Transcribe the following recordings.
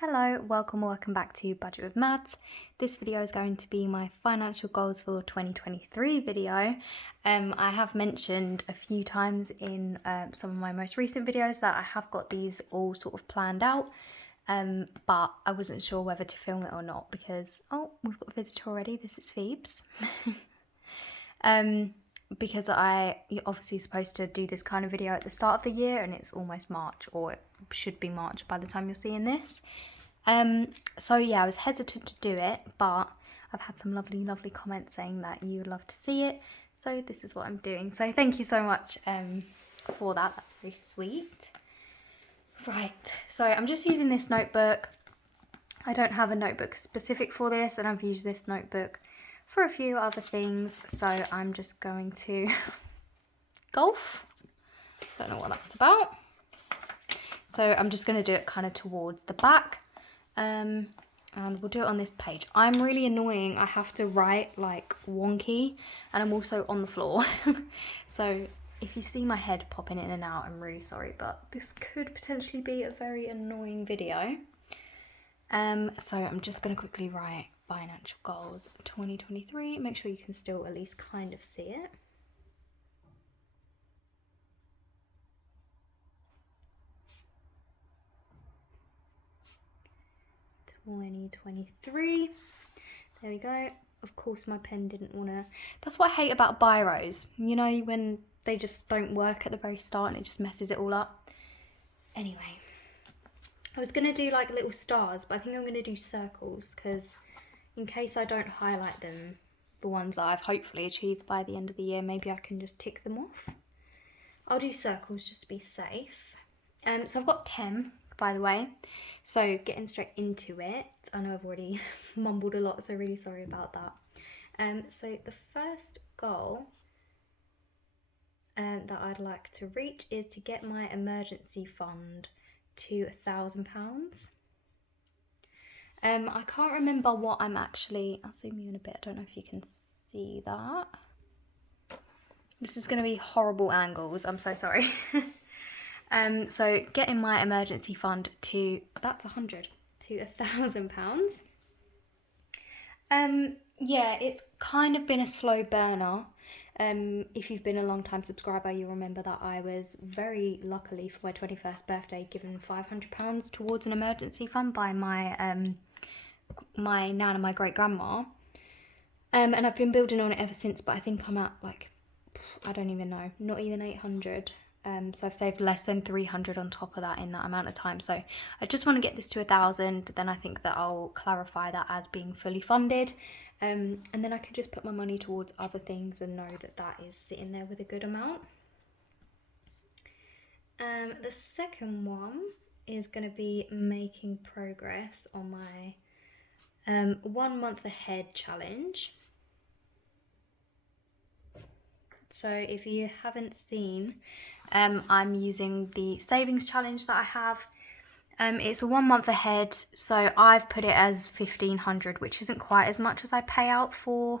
Hello, welcome back to Budget with Mads. This video is going to be my financial goals for 2023 video. I have mentioned a few times in some of my most recent videos that I have got these all sort of planned out, but I wasn't sure whether to film it or not because, oh, we've got a visitor already. This is Phoebes. Because you're obviously supposed to do this kind of video at the start of the year and it's almost March, or it should be March by the time you're seeing this. So yeah, I was hesitant to do it, but I've had some lovely comments saying that you would love to see it, so this is what I'm doing. So thank you so much for that, that's very sweet. Right, so I'm just using this notebook. I don't have a notebook specific for this, and I've used this notebook for a few other things, so I'm just going to golf. Don't know what that's about. So I'm just going to do it kind of towards the back, and we'll do it on this page. I'm really annoying. I have to write like wonky, and I'm also on the floor. So if you see my head popping in and out, I'm really sorry, but this could potentially be a very annoying video. So I'm just going to quickly write financial goals 2023. Make sure you can still at least kind of see it. (2023). There we go. Of course my pen didn't want to. That's what I hate about biros. You know, when they just don't work at the very start and it just messes it all up. Anyway, I was going to do like little stars, but I think I'm going to do circles because in case I don't highlight them, the ones that I've hopefully achieved by the end of the year, maybe I can just tick them off. I'll do circles just to be safe. So I've got 10, by the way. So getting straight into it. I know I've already mumbled a lot, so really sorry about that. So the first goal that I'd like to reach is to get my emergency fund to £1,000. I can't remember what I'm actually, I'll zoom you in a bit, I don't know if you can see that. This is going to be horrible angles, I'm so sorry. So getting my emergency fund to, that's 100, to £1,000. Yeah, it's kind of been a slow burner. If you've been a long time subscriber, you'll remember that I was very luckily for my 21st birthday given £500 towards an emergency fund by my my nan and my great grandma. And I've been building on it ever since, but I think I'm at like, I don't even know, not even 800. So I've saved less than 300 on top of that in that amount of time. So I just want to get this to 1,000. Then I think that I'll clarify that as being fully funded. And then I can just put my money towards other things and know that that is sitting there with a good amount. The second one is going to be making progress on my 1 month ahead challenge. So if you haven't seen, I'm using the savings challenge that I have. It's a 1 month ahead, so I've put it as 1,500, which isn't quite as much as I pay out for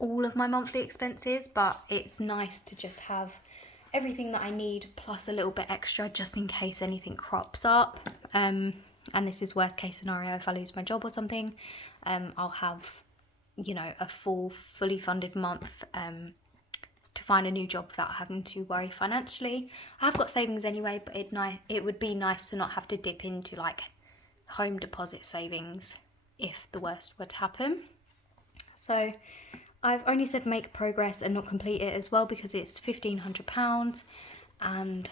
all of my monthly expenses, but it's nice to just have everything that I need plus a little bit extra just in case anything crops up. And this is worst case scenario, if I lose my job or something, I'll have, you know, a fully funded month to find a new job without having to worry financially. I've got savings anyway, but it would be nice to not have to dip into like home deposit savings if the worst were to happen. So I've only said make progress and not complete it as well because it's £1,500 and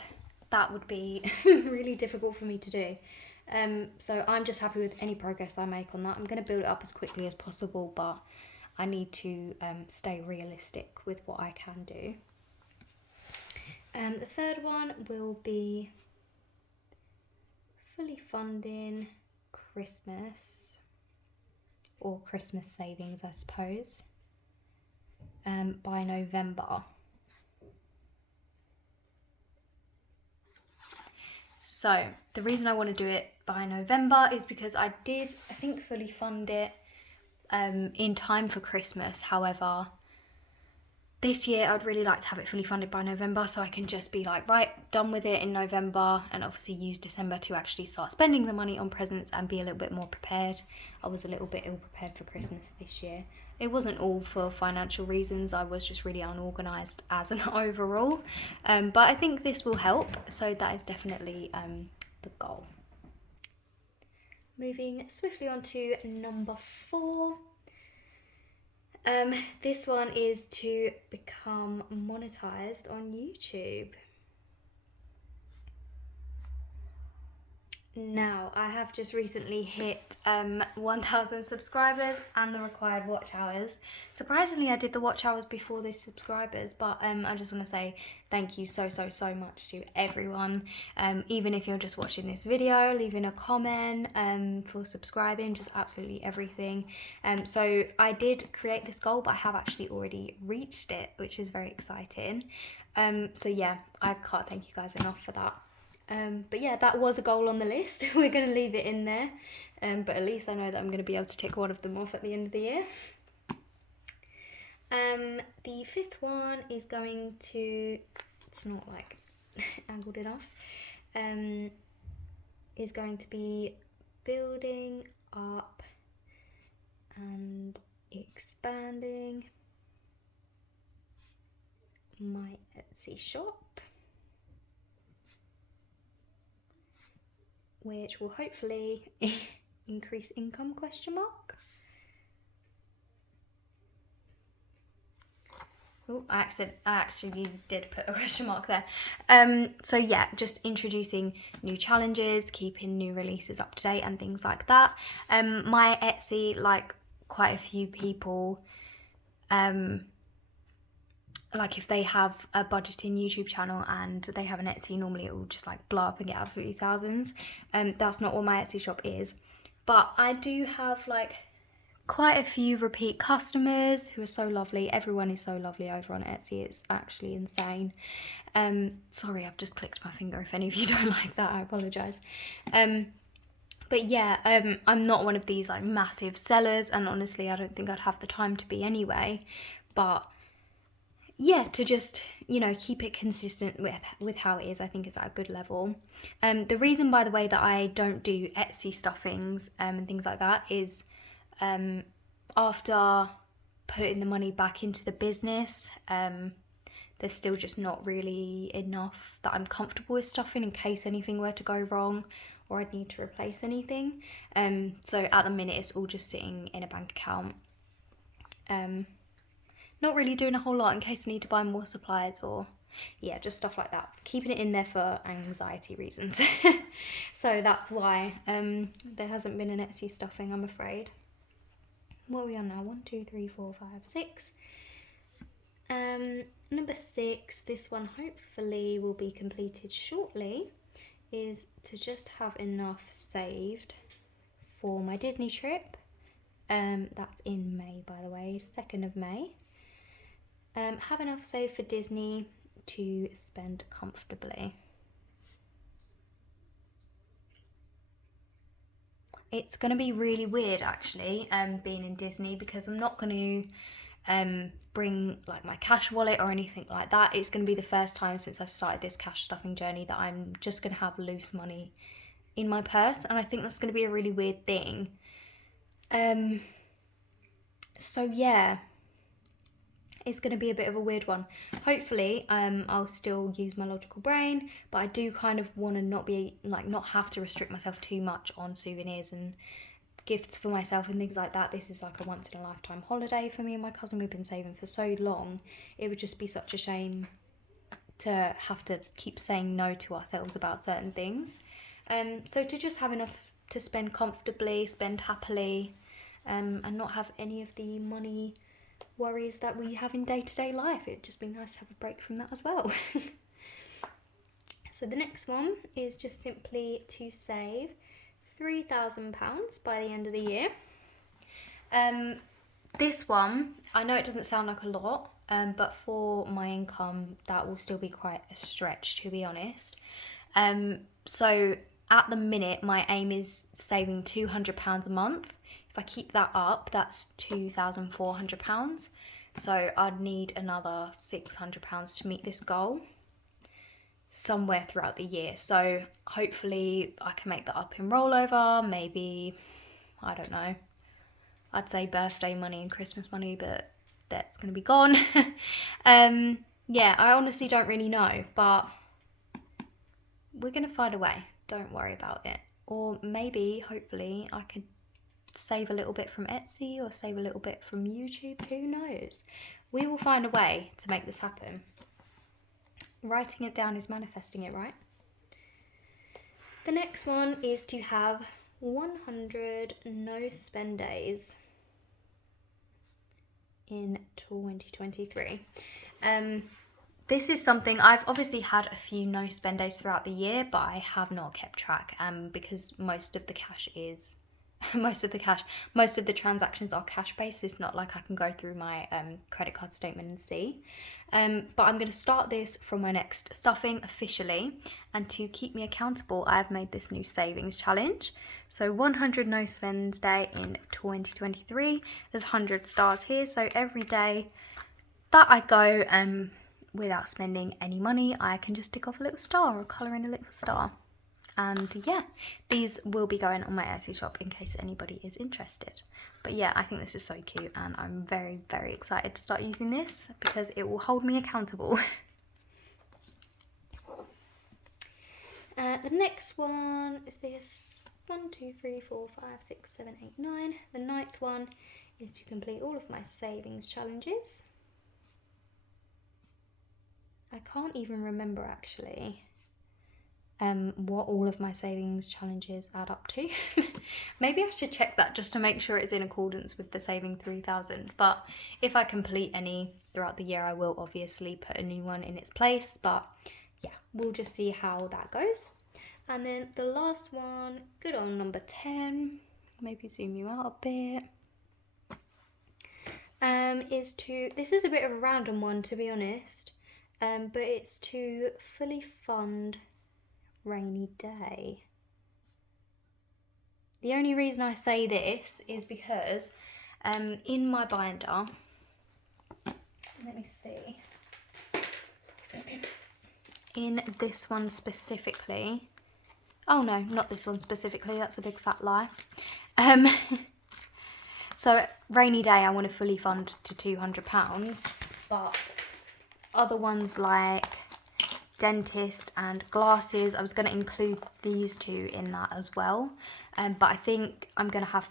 that would be really difficult for me to do. So I'm just happy with any progress I make on that. I'm going to build it up as quickly as possible, but I need to stay realistic with what I can do. The third one will be fully funding Christmas, or Christmas savings, I suppose, by November. So the reason I want to do it by November is because I think, fully fund it in time for Christmas. However, this year I'd really like to have it fully funded by November, so I can just be like, right, done with it in November, and obviously use December to actually start spending the money on presents and be a little bit more prepared. I was a little bit ill prepared for Christmas this year. It wasn't all for financial reasons, I was just really unorganised as an overall, but I think this will help, so that is definitely the goal. Moving swiftly on to number 4. This one is to become monetized on YouTube. Now, I have just recently hit 1,000 subscribers and the required watch hours. Surprisingly, I did the watch hours before the subscribers, but I just want to say thank you so much to everyone. Even if you're just watching this video, leaving a comment, for subscribing, just absolutely everything. So I did create this goal, but I have actually already reached it, which is very exciting. So yeah, I can't thank you guys enough for that. But yeah, that was a goal on the list. We're going to leave it in there. But at least I know that I'm going to be able to tick one of them off at the end of the year. The 5th one is going to, it's not like angled enough, is going to be building up and expanding my Etsy shop, which will hopefully increase income, question mark. Oh, I actually did put a question mark there. So yeah, just introducing new challenges, keeping new releases up to date and things like that. My Etsy, like quite a few people, like if they have a budgeting YouTube channel and they have an Etsy, normally it will just like blow up and get absolutely thousands. That's not what my Etsy shop is, but I do have like quite a few repeat customers who are so lovely. Everyone is so lovely over on Etsy, it's actually insane. Sorry, I've just clicked my finger. If any of you don't like that, I apologise. But yeah, I'm not one of these like massive sellers, and honestly I don't think I'd have the time to be anyway, but yeah, to just, you know, keep it consistent with how it is, I think is at a good level. The reason, by the way, that I don't do Etsy stuffings and things like that is after putting the money back into the business, there's still just not really enough that I'm comfortable with stuffing in case anything were to go wrong or I'd need to replace anything. So at the minute it's all just sitting in a bank account. Not really doing a whole lot in case I need to buy more supplies or yeah, just stuff like that. Keeping it in there for anxiety reasons. So that's why there hasn't been an Etsy stuffing, I'm afraid. What are we on now? 1, 2, 3, 4, 5, 6. Number 6, this one hopefully will be completed shortly, is to just have enough saved for my Disney trip. That's in May, by the way, 2nd of May. Have enough saved for Disney to spend comfortably. It's going to be really weird actually, being in Disney, because I'm not going to bring like my cash wallet or anything like that. It's going to be the first time since I've started this cash stuffing journey that I'm just going to have loose money in my purse, and I think that's going to be a really weird thing. So yeah, it's going to be a bit of a weird one. Hopefully I'll still use my logical brain, but I do kind of want to not have to restrict myself too much on souvenirs and gifts for myself and things like that. This is like a once in a lifetime holiday for me and my cousin. We've been saving for so long. It would just be such a shame to have to keep saying no to ourselves about certain things. So to just have enough to spend comfortably, spend happily, and not have any of the money worries that we have in day-to-day life. It'd just be nice to have a break from that as well. So the next one is just simply to save £3,000 by the end of the year. This one, I know it doesn't sound like a lot, but for my income that will still be quite a stretch, to be honest. So at the minute my aim is saving £200 a month. If I keep that up, that's £2,400. So I'd need another £600 to meet this goal somewhere throughout the year. So hopefully I can make that up in rollover, maybe, I don't know, I'd say birthday money and Christmas money, but that's going to be gone. Yeah, I honestly don't really know, but we're going to find a way. Don't worry about it. Or maybe, hopefully, I could save a little bit from Etsy or save a little bit from YouTube. Who knows? We will find a way to make this happen. Writing it down is manifesting it, right? The next one is to have 100 no spend days in 2023. This is something I've obviously had a few no spend days throughout the year, but I have not kept track because most of the transactions are cash based. It's not like I can go through my credit card statement and see. But I'm going to start this from my next stuffing officially, and to keep me accountable, I've made this new savings challenge. So 100 no spends day in 2023. There's 100 stars here, so every day that I go without spending any money, I can just tick off a little star or colour in a little star. And yeah, these will be going on my Etsy shop in case anybody is interested. But yeah, I think this is so cute, and I'm very, very excited to start using this because it will hold me accountable. The next one is this 1, 2, 3, 4, 5, 6, 7, 8, 9. The 9th one is to complete all of my savings challenges. I can't even remember actually what all of my savings challenges add up to. Maybe I should check that just to make sure it's in accordance with the saving 3,000. But if I complete any throughout the year, I will obviously put a new one in its place. But yeah, we'll just see how that goes. And then the last one, good on number 10. Maybe zoom you out a bit. This is a bit of a random one, to be honest. But it's to fully fund rainy day. The only reason I say this is because in my binder, let me see, in this one specifically, oh no, not this one specifically, that's a big fat lie. So rainy day I want to fully fund to £200, but other ones like dentist and glasses, I was going to include these two in that as well, but I think I'm going to have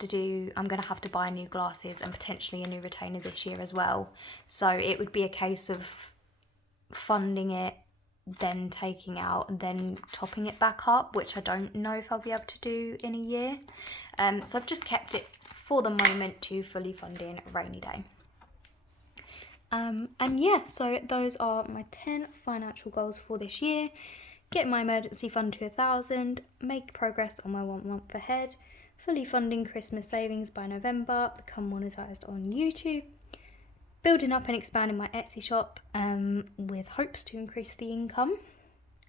to buy new glasses and potentially a new retainer this year as well. So it would be a case of funding it, then taking out and then topping it back up, which I don't know if I'll be able to do in a year. So I've just kept it for the moment to fully funding rainy day. And yeah, so those are my 10 financial goals for this year. Get my emergency fund to 1,000, make progress on my 1 month ahead, fully funding Christmas savings by November, become monetized on YouTube, building up and expanding my Etsy shop with hopes to increase the income,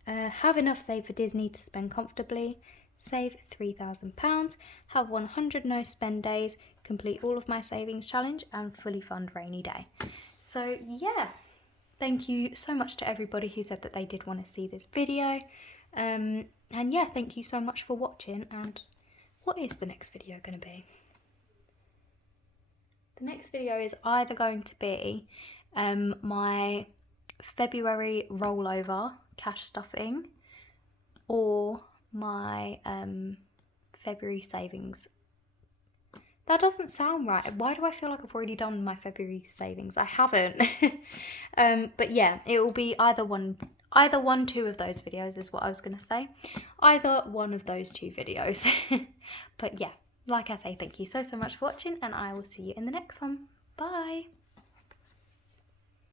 have enough saved for Disney to spend comfortably, save £3,000, have 100 no spend days, complete all of my savings challenge, and fully fund rainy day. So yeah, thank you so much to everybody who said that they did want to see this video. And yeah, thank you so much for watching. And what is the next video going to be? The next video is either going to be my February rollover cash stuffing or my February savings. That doesn't sound right. Why do I feel like I've already done my February savings? I haven't. But yeah, it will be either one, two of those videos is what I was going to say. Either one of those two videos. But yeah, like I say, thank you so much for watching, and I will see you in the next one. Bye.